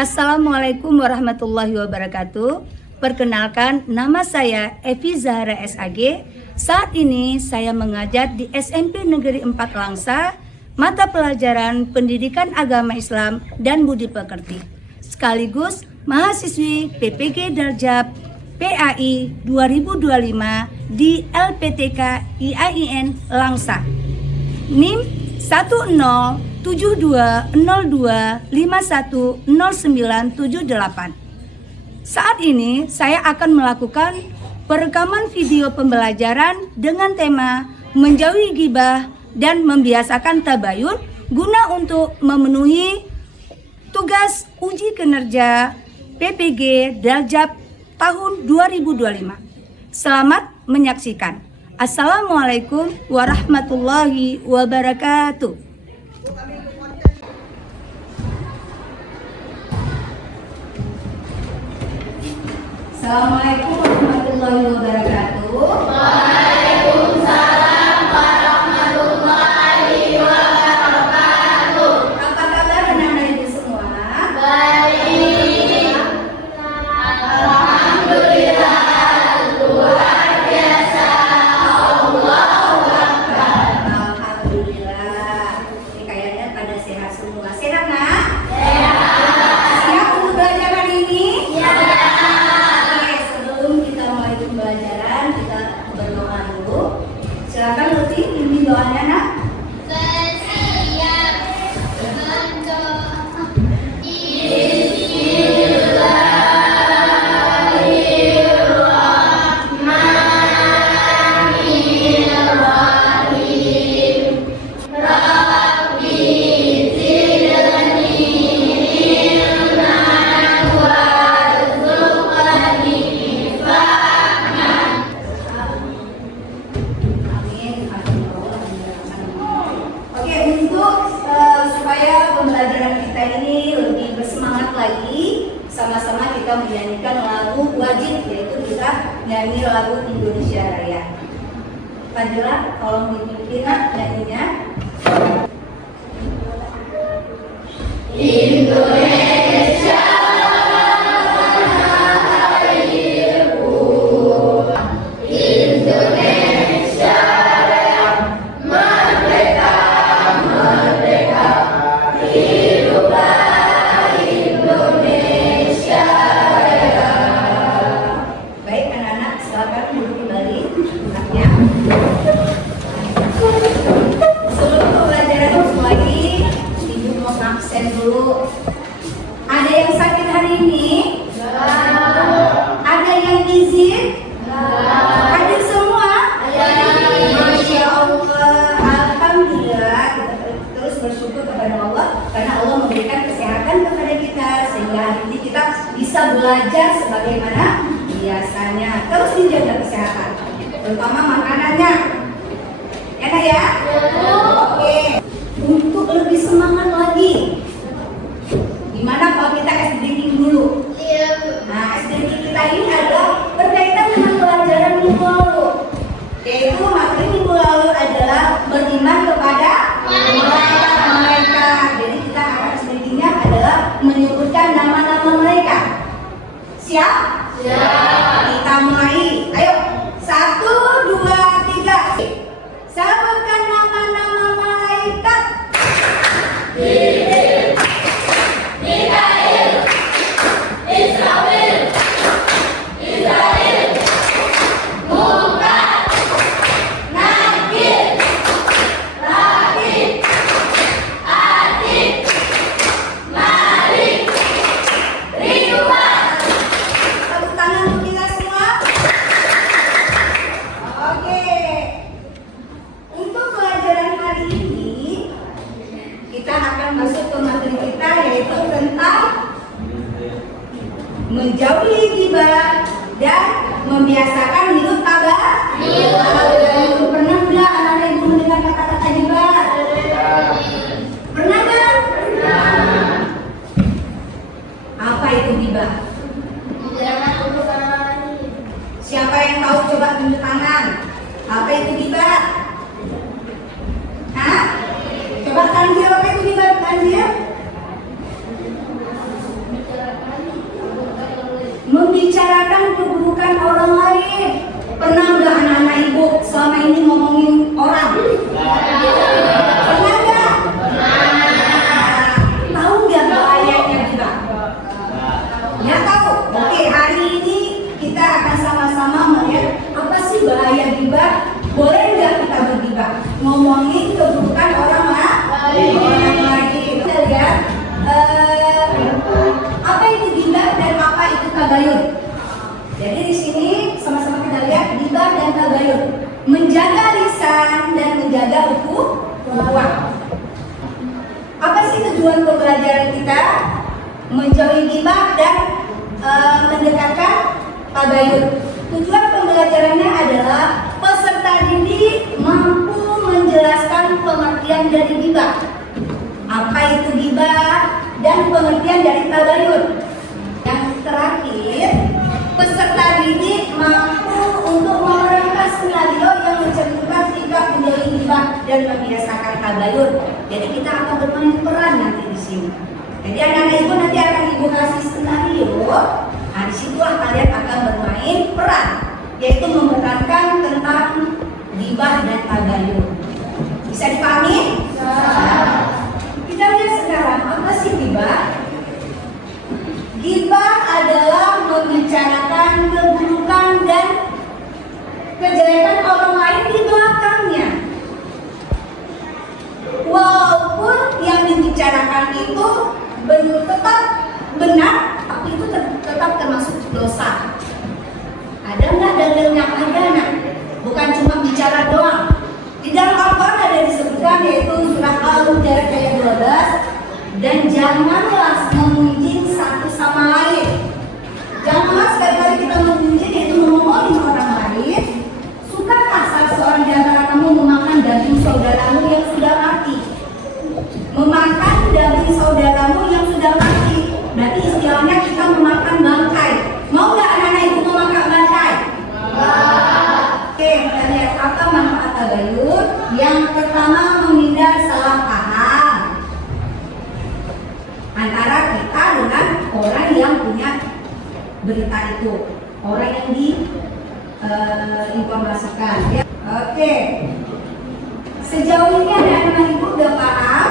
Assalamualaikum warahmatullahi wabarakatuh. Perkenalkan, nama saya Evi Zahra SAG. Saat ini saya mengajar di SMP Negeri 4 Langsa, mata pelajaran Pendidikan Agama Islam dan Budi Pekerti, sekaligus mahasiswi PPG Darjab PAI 2025 di LPTK IAIN Langsa. NIM 107202510978. Saat ini saya akan melakukan perekaman video pembelajaran dengan tema menjauhi ghibah dan membiasakan tabayun guna untuk memenuhi tugas uji kinerja PPG Darjab tahun 2025. Selamat menyaksikan. Assalamualaikum warahmatullahi wabarakatuh. Assalamualaikum warahmatullahi wabarakatuh. Waalaikumsalam warahmatullahi wabarakatuh. Apa kabar anak-anak ibu semua? Baik. Alhamdulillah, luar biasa. Allahu Akbar. Alhamdulillah. Ini kayaknya pada sehat semua. Sehat nak? Sehat. Siap untuk belajar hari ini? Ya. Oke, sebelum kita mulai pembelajaran, kita berdoa dulu. Silakan Lutfi, pimpin doanya nak. Bersiap berdoa. Bismillahirrahmanirrahim. Rabbi zidni ilman warzuqni fahman. Amin. Oke, untuk supaya pembelajaran kita ini lebih bersemangat lagi, sama-sama kita menyanyikan lagu wajib, yaitu kita nyanyi lagu Indonesia Raya. Fadila, tolong dipimpin nyanyinya. Indonesia airku, Indonesia merdeka, merdeka, hiduplah Indonesia Raya. Baik anak-anak, silakan duduk kembali. Anaknya. Sebelum pembelajaran dimulai, ibu mau absen dulu. Ada yang sakit hari ini? Ada yang izin? Hadir semua? Masya Allah, alhamdulillah, kita terus bersyukur kepada Allah karena Allah memberikan kesehatan kepada kita sehingga hari ini kita bisa belajar sebagaimana biasanya. Terus dijaga kesehatan, terutama makanannya. Enak ya? Oke. Untuk lebih semangat lagi, gimana kalau kita SDG dulu? Nah, SDG kita ini adalah berkaitan dengan pelajaran minggu lalu, yaitu materi minggu lalu adalah beriman kepada mereka. Jadi kita akan SDG-nya adalah menyebutkan nama-nama mereka. Siap? Siap. Kita mulai. Ayo, 1, 2, 3. Sebutkan nama-nama malaikat. Jibril, Mikail, Israfil, Israil, Munkar, Nakir, Rakib, Atid, Malik, Ridwan. Tepuk tangan untuk kita semua. Oke. Untuk pelajaran hari ini, kita akan masuk ke materi kita, yaitu tentang menjauhi ghibah dan membiasakan hidup tabayun. Pernah nggak anak ibu mendengar kata-kata ghibah? Pernah nggak? Apa itu ghibah? Jangan urusan lain. Siapa yang tahu coba tunjuk tangan. Apa itu ghibah? Hah? Coba Tanzil, apa itu ghibah Tanzil? membicarakan keburukan orang lain. Pernah nggak anak-anak ibu selama ini ngomongin orang? Pernah nggak? Tahu nggak bahayanya ghibah? Ya tahu. Oke, hari ini kita akan sama-sama melihat apa sih bahaya ghibah. Boleh nggak kita berghibah? Ngomongin keburukan orang lain. Kita lihat apa itu ghibah dan apa itu tabayun. Jadi di sini sama-sama kita lihat ghibah dan tabayun. Menjaga lisan dan menjaga ukhuwah. Apa sih tujuan pembelajaran kita? Menjauhi ghibah dan mendekatkan tabayun. Tujuan pembelajarannya adalah peserta didik mampu menjelaskan pengertian dari ghibah. Apa itu ghibah dan pengertian dari tabayun. Yang terakhir, peserta didik mampu untuk menerangkan skenario yang mencerminkan sikap menjauhi ghibah dan membiasakan tabayun. Jadi kita akan bermain peran nanti di sini. Jadi anak-anak ibu nanti akan ibu kasih skenario. Nah disitulah kalian akan bermain peran, yaitu memerankan tentang ghibah dan tabayun. Bisa dipahami? Kita lihat sekarang apa sih ghibah? Ghibah adalah membicarakan keburukan dan kejelekan orang lain di belakangnya. Walaupun yang dibicarakan itu tetap benar, tapi itu tetap termasuk dosa. Ada nggak dalilnya? Ada nak. Bukan cuma bicara doang. Di dalam Al-Quran ada disebutkan yaitu surah Al-Hujurat ayat 12, dan janganlah memuji satu sama lain. Janganlah sekali-kali kita memuji yaitu memohon orang lain. Sukakah salah seorang di antara kamu memakan daging saudaramu yang sudah mati? Memakan daging saudaramu yang sudah mati. Berarti istilahnya kita memakan bangkai. Mau nggak anak-anak ibu memakan bangkai? Oke, kita lihat apa manfaat tabayun. Yang pertama, menghindar salah paham antara kita dengan orang yang punya berita itu, orang yang diinformasikan. Ya. Oke, sejauh ini anak-anak ibu udah paham?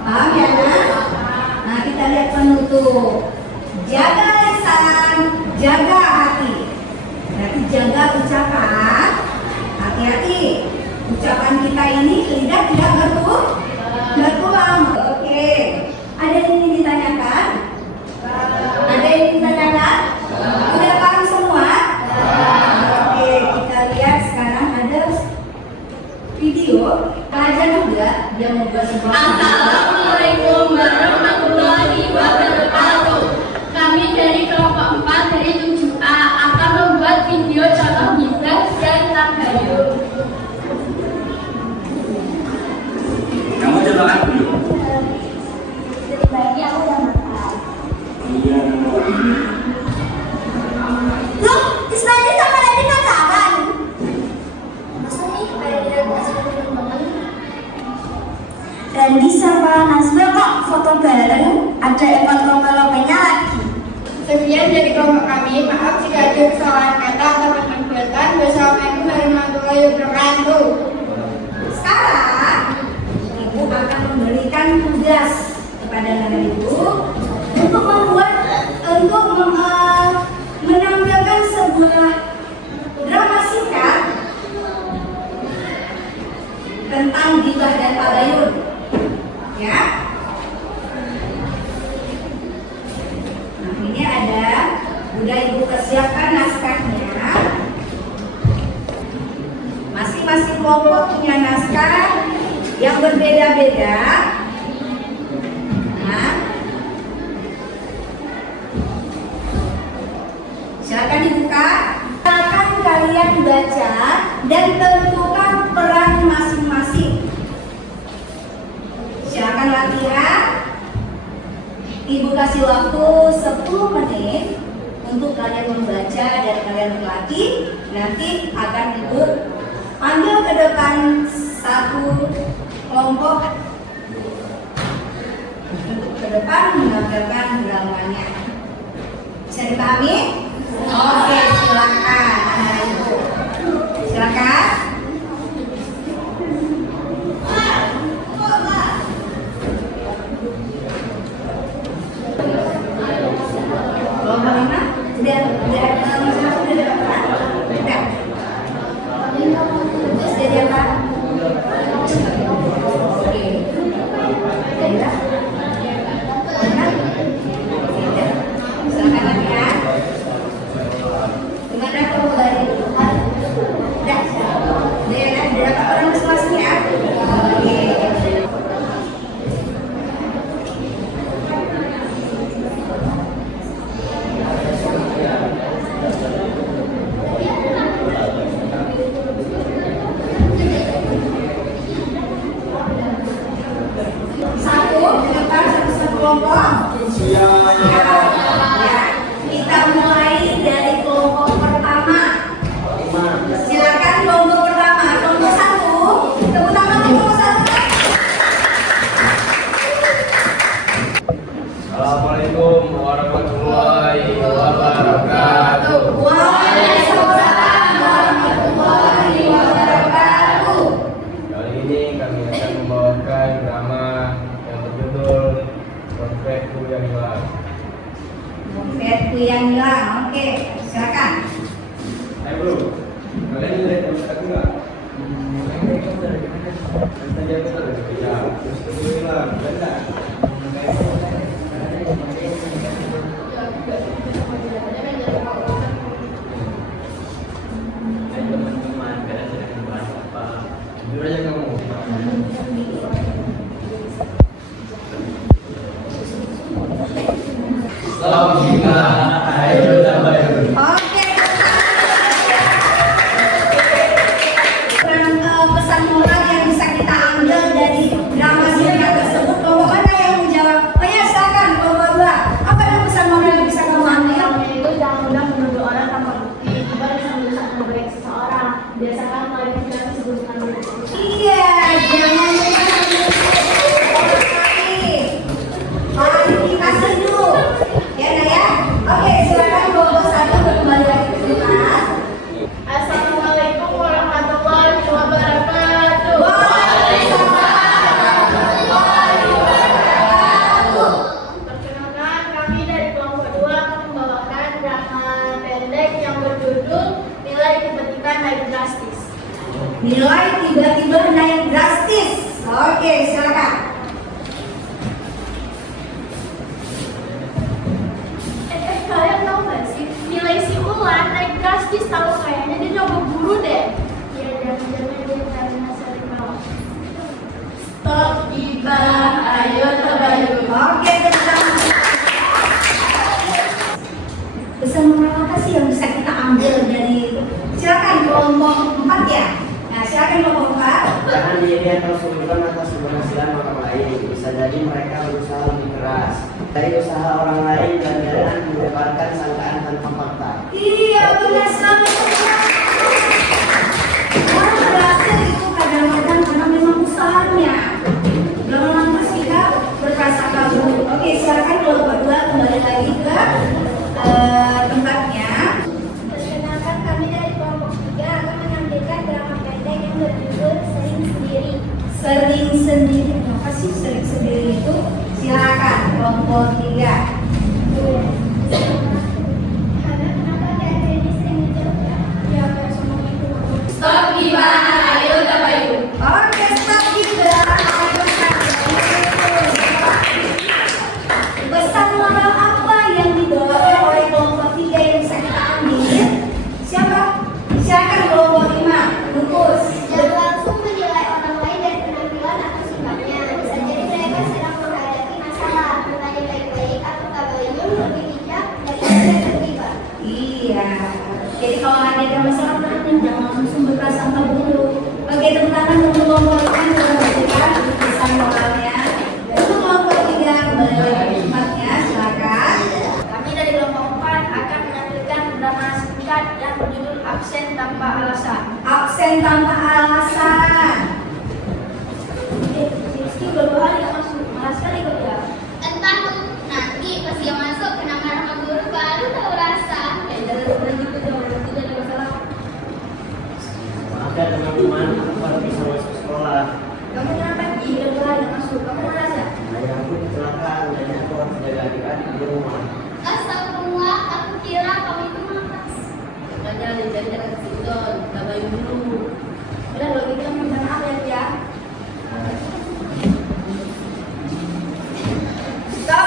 Paham ya nak? Nah kita lihat penutup. Jaga lisan, jaga hati. Berarti jaga ucapan. Hati-hati. Ucapan kita ini lidah tidak bertulang. Oke. Ada yang ingin ditanyakan? Ada yang ingin ditanyakan? Udah paham semua? Oke, kita lihat sekarang ada video. Pelajar juga yang membuat sebuah Assalamualaikum warahmatullahi wabarakatuh. Kami dari kelompok 4 dari 7A akan membuat video contoh ghibah dan tabayun. Kamu coba aku yuk. Baiknya aku udah makan. Iya. Loh, Ismail sama Nadine pacaran? Masa nih, kayak dia kasih teman-teman. Randy sama Nazla kok foto bareng, ada empat lomba-lombanya lagi. Sekian dari kelompok kami, maaf jika ada kesalahan kata atau perbuatan. Wassalamualaikum warahmatullahi wabarakatuh. Sekarang ibu akan memberikan tugas kepada anak ibu untuk menampilkan sebuah drama singkat tentang ghibah dan tabayun. Ya. Nah, ini ada, udah ibu persiapkan naskahnya. Masing-masing kelompok punya naskah yang berbeda-beda. Nah, silakan dibuka. Silakan kalian baca dan tentukan peran masing-masing. Silakan latihan. Ibu kasih waktu 10 menit untuk kalian membaca dan kalian berlatih. Nanti akan ibu panggil ke depan satu kelompok untuk ke depan menampilkan dramanya. Bisa dipahami? Assalamualaikum warahmatullahi wabarakatuh. Waalaikumsalam warahmatullahi wabarakatuh. Kali ini kami akan membawakan drama yang berjudul Dompetku yang Hilang. Dompetku yang hilang. Oke, silakan. Hai bro, kalian lihat dompet aku nggak? Tadi aku ada kerja, terus aku hilang, benar? Teman-teman, kalian sedang membahas apa? Jujur aja kamu. Oke. Pesan moral yang bisa kita ambil dari drama singkat tersebut. Kelompok mana yang menjawab? Oh ya, silakan kelompok 2. Apa yang pesan moral yang bisa kamu ambil? Itu jangan mudah menuduh orang tanpa bukti. Juga bisa merusak nama baik seseorang. Biasakan klarifikasi sebelum mengambil keputusan. Iya, jangan lupa klarifikasi dulu. Ya, nah ya. Oke, silakan kelompok 1 kembali lagi ke kelas. Assalamualaikum warahmatullahi wabarakatuh. Perkenalkan, kami dari kelompok 2 akan membawakan drama pendek yang berjudul Nilai Tiba-Tiba Naik Drastis. Nilai tiba-tiba naik drastis. Oke, silakan. Kalian tahu nggak sih, nilai si Ulan naik drastis, tahu kayaknya dia nyoba guru deh. Ya, jangan-jangan dia karena sering bawa. Stop, Iba, ayo terbayun. Oke, tentang pesan moral apa sih yang bisa kita ambil dari silakan kelompok 4 ya. Nah, silakan kelompok 4. Jangan diri atau sumber atas keberhasilan orang lain. Bisa jadi mereka berusaha lebih keras dari usaha orang lain dan jangan menyebarkan sangkaan tanpa fakta. Iya, benar sekali. Orang berhasil itu kadang-kadang karena memang usahanya. Belum lantas kita berprasangka buruk. Oke, silakan kelompok 2 kembali lagi ke tempatnya. Perkenalkan, kami dari kelompok 3 akan menampilkan drama pendek yang berjudul Sering Sendiri. Sering sendiri. Apa sih sering sendiri itu? Silakan kelompok 3. Kenapa kayak ini sering dicoba? Ya, kayak semua itu. Stop gimana? Ayo terbayun. Oke, stop gimana? Ayo terbayun. Pesan moral apa yang dibawa oleh kelompok 3 yang bisa kita ambil? Siapa? Silakan kelompok 5. Lukus. Jangan langsung menilai orang lain dari penampilan atau sikapnya. Bisa jadi mereka sedang menghadapi masalah. Bertanya baik-baik atau tabayun lebih bijak daripada yang terlibat. Iya. Jadi kalau ada masalah jangan langsung berprasangka buruk. Oke, tepuk tangan untuk kelompok 5 yang sudah memberikan pesan moralnya. Untuk kelompok 3 kembali lagi ke tempatnya. Silakan. Kami dari kelompok 4 akan menampilkan drama singkat yang berjudul Absen Tanpa Alasan. Absen tanpa alasan. Rizky udah 2 hari gak masuk, malas sekali kok ya. Entah tuh, nanti pas dia masuk kena marah sama guru baru tahu rasa. Jangan gitu dong, nanti jadi masalah. Maaf ya teman-teman, aku baru bisa masuk sekolah. Kamu kenapa Ki? Udah 2 hari gak masuk, kamu malas ya? Ayah aku kecelakaan dan aku harus jaga adik-adik di rumah. Astagfirullah, aku kira kamu itu malas. Makanya jangan ke situ, tabayun dulu. Udah kalau gitu kamu minta maaf ya. Stop.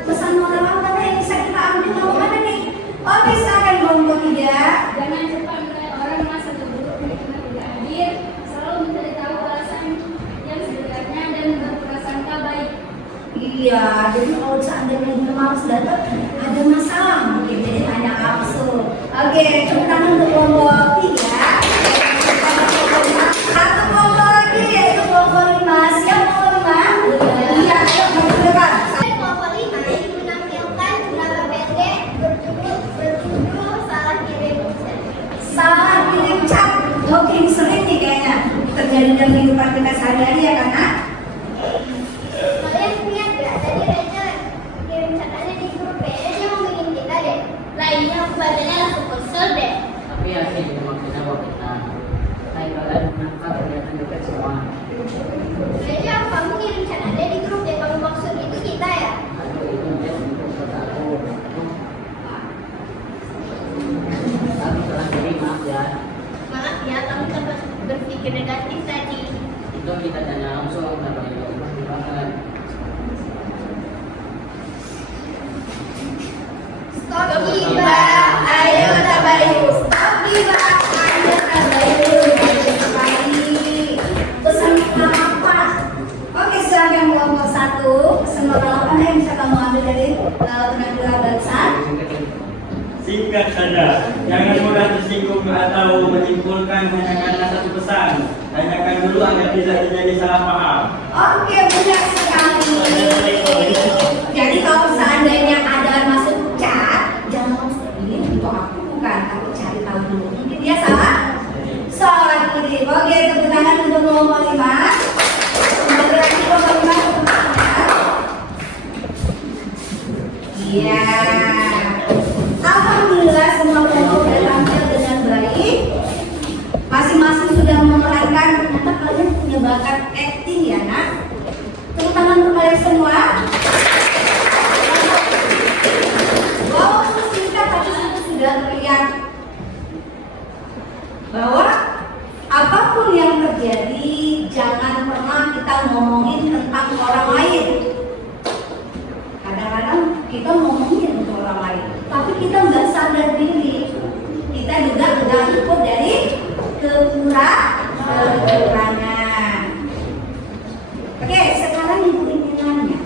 Pesan moral apa yang bisa kita ambil dari mana nih? Oke, silakan kelompok 3. Jangan cepat menilai orang merasa terburuk karena tidak hadir. Selalu mencari tahu alasan yang sebenarnya dan berprasangka baik. Iya, jadi kalau seandainya dia malas datang, ada masalah mungkin jadi tanya langsung. Oke, tepuk tangan untuk kelompok 3. Satu kelompok lagi yaitu kelompok 5. Siap kelompok 5? Iya, ayo dekat. Dari kelompok 5 ini menampilkan drama pendek berjudul Salah Kirim. Salah kirim chat. Oke, sering nih kayaknya. dalam kehidupan kita sehari-hari ya kan, Nak? Kalian lihat gak? Tadi Reza kirim catatannya di grup, kayaknya dia mau bikin kita deh. Lah iya, aku badannya langsung kesel deh. Tapi ya sih juga maksudnya buat kita. Kayak kalian menangkap kelihatan dekat semua. Reza, kamu kirim catatannya di grup deh. Kamu maksud itu kita ya? Aduh itu dia untuk kota aku. Tapi salah diri maaf ya. Maaf ya, kamu sempat berpikir negatif tadi. Itu kita tanya langsung kenapa itu banget. Stop Gibah, gibah. ayo tabayun. Stop gibah, ayo tabayun. Kembali. Pesan apa? Oke, silakan kelompok 1. Pesan moral apa yang bisa kamu ambil dari penampilan bangsa? Singkat saja, jangan mudah tersinggung atau menyimpulkan hanya karena satu pesan. Tanyakan dulu agar tidak terjadi salah paham. Oke, benar sekali. Jadi kalau seandainya ada masuk chat, jangan langsung ini untuk aku bukan, aku cari tahu dulu. Mungkin dia salah. Salah kiri. Oke, tepuk tangan untuk kelompok 5. Kembali lagi kelompok 5 tepuk tangan. Iya. Alhamdulillah semua kelompok sudah tampil dengan baik. Masing-masing sudah memerankan. Ternyata kalian punya bakat acting ya, Nak. Tepuk tangan untuk kalian semua. Walaupun singkat tapi itu sudah terlihat bahwa apapun yang terjadi jangan pernah kita ngomongin tentang orang lain. Kadang-kadang kita ngomongin untuk orang lain, tapi kita nggak sadar diri. Kita juga udah luput dari kekurangan. Oke, sekarang ibu ingin nanya,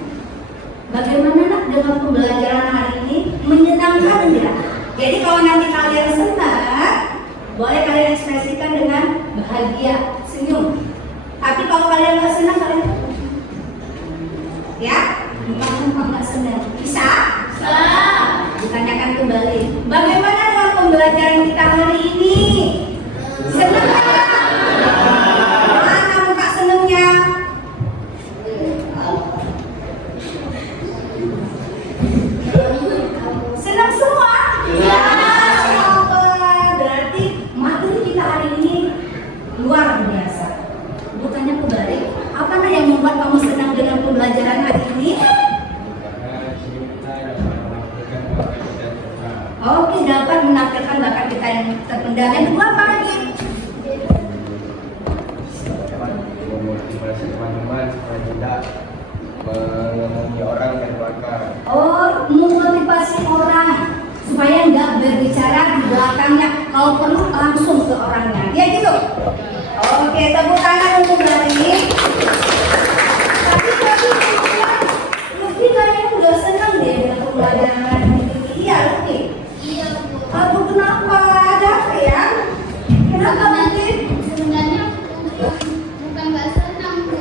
bagaimana Nak dengan pembelajaran hari ini? Menyenangkan tidak? Jadi kalau nanti kalian senang, boleh kalian ekspresikan dengan bahagia, senyum. Tapi kalau kalian nggak senang, kalian ya, bukan nggak senang. Bisa? Ditanyakan kembali. Bagaimana dengan pembelajaran kita hari ini? Senang nggak? Mana muka senangnya? Senang semua? Ya. Berarti materi kita hari ini luar biasa. Bukannya kembali. Apa yang membuat kamu senang dengan pembelajaran hari ini? Karena kita dapat melakukan bakat kita juga. Oke, dapat menampilkan bakat kita yang terpendam. Yang kedua apa lagi? Dapat memotivasi teman-teman supaya tidak mengomongi orang yang belakang. Oh, memotivasi orang supaya nggak berbicara di belakangnya. Kalau perlu langsung ke orangnya. Ya gitu. Oke, tepuk tangan untuk Rani. Lucky kayaknya udah senang deh dengan pembelajaran ini. Iya, Lucky. Iya, Bu. Aduh, kenapa? Ada apa ya? Kenapa Lucky? Sebenarnya bukan gak senang, Bu.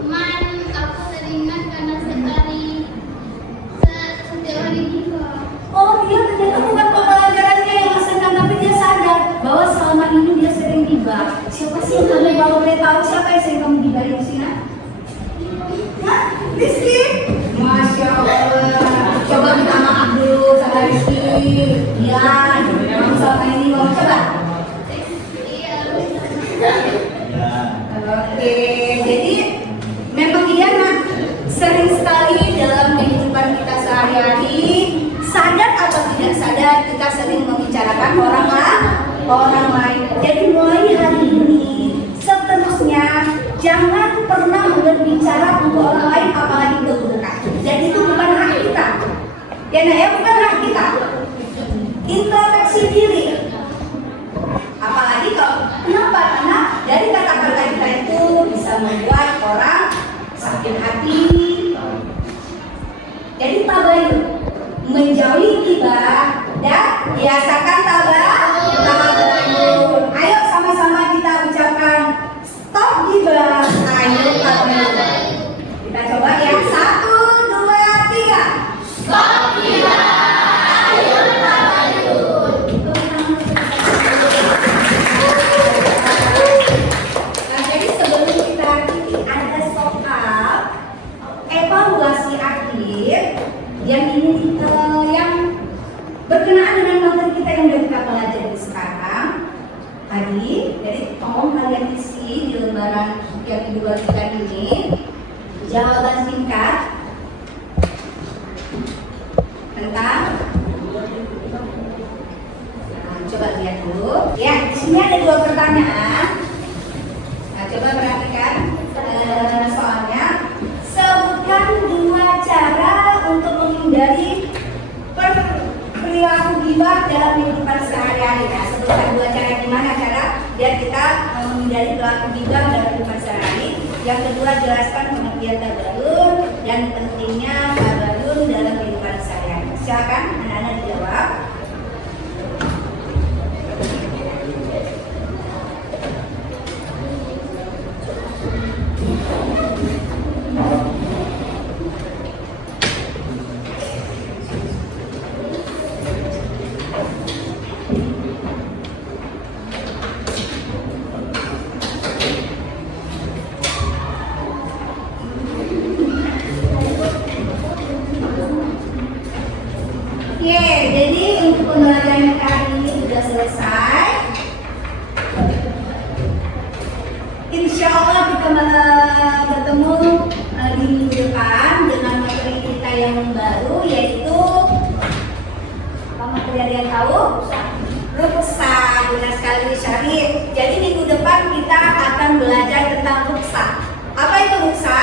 Cuman aku teringat karena setiap hari juga. Oh, dia ternyata bukan pembelajarannya yang senang, tapi dia sadar bahwa selama ini dia sering gibah. Siapa sih yang kamu kalau boleh tahu siapa yang sering kamu gibahin di sini? Hah? Rizky? Masya Allah. Coba minta maaf dulu sama Rizky. Ya, kamu selama ini mau coba? Iya. Ya. Oke, jadi memang iya Nak, sering sekali dalam kehidupan kita sehari-hari, sadar atau tidak sadar kita sering membicarakan orang lain. Jadi mulai hari ini, seterusnya jangan pernah berbicara untuk orang lain apalagi keburukan. Jadi itu bukan hak kita. Ya Nak ya, bukan hak kita. Introspeksi diri. Apalagi kalau kenapa? Karena dari kata-kata kita itu bisa membuat orang sakit hati. Jadi tabayun, menjauhi ghibah dan biasakan tabayun. Ayo sama-sama kita ucapkan stop ghibah. Ayo tabayun. Kita coba ya, 1, 2, 3. Stop ghibah. Ayo tabayun. Nah, jadi sebelum gambaran yang Ibu bagikan ini, jawaban singkat tentang coba lihat dulu. Ya, di sini ada 2 pertanyaan. Nah, coba perhatikan soalnya. Sebutkan 2 cara untuk menghindari perilaku ghibah dalam kehidupan sehari-hari. Nah, sebutkan 2 cara gimana cara biar kita menghindari perilaku ghibah dalam kehidupan sehari-hari. Yang kedua, jelaskan pengertian tabayun dan pentingnya tabayun dalam kehidupan sehari-hari. Silakan anak-anak dijawab. Oke, jadi untuk pembelajaran kali ini sudah selesai. Insya Allah kita bertemu di minggu depan dengan materi kita yang baru, yaitu apa materi yang tahu? Ruksa. Benar sekali Syarif. Jadi minggu depan kita akan belajar tentang ruksa. Apa itu ruksa?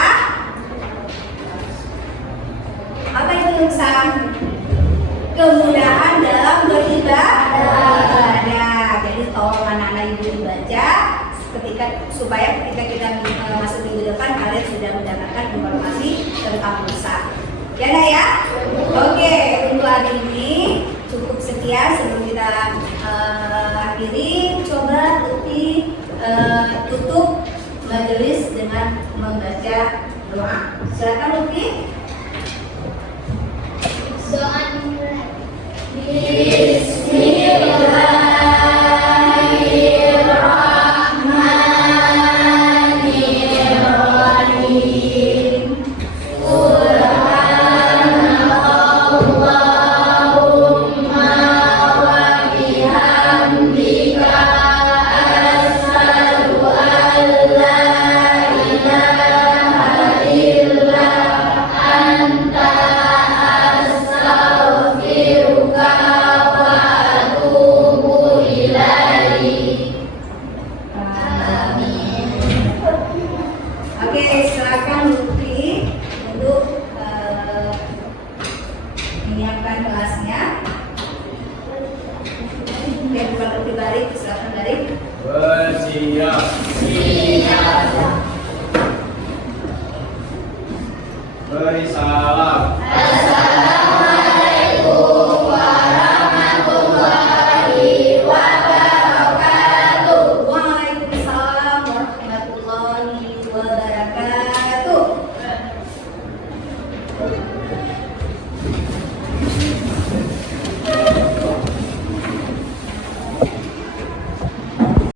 Apa itu ruksa? Kemudahan dalam beribadah. Jadi tolong anak-anak ibu dibaca supaya ketika kita masuk minggu depan kalian sudah mendapatkan informasi tentang ruksa. Ya Nak ya? Oke, untuk hari ini cukup sekian. Sebelum kita akhiri, coba Lutfi tutup majelis dengan membaca doa. Silakan Lutfi. Doa Bismillahirrahmanirrahim. Oke, silakan Lutfi untuk menyiapkan kelasnya. Oke, bukan Lutfi balik, silakan balik. Bersiap. Berisau.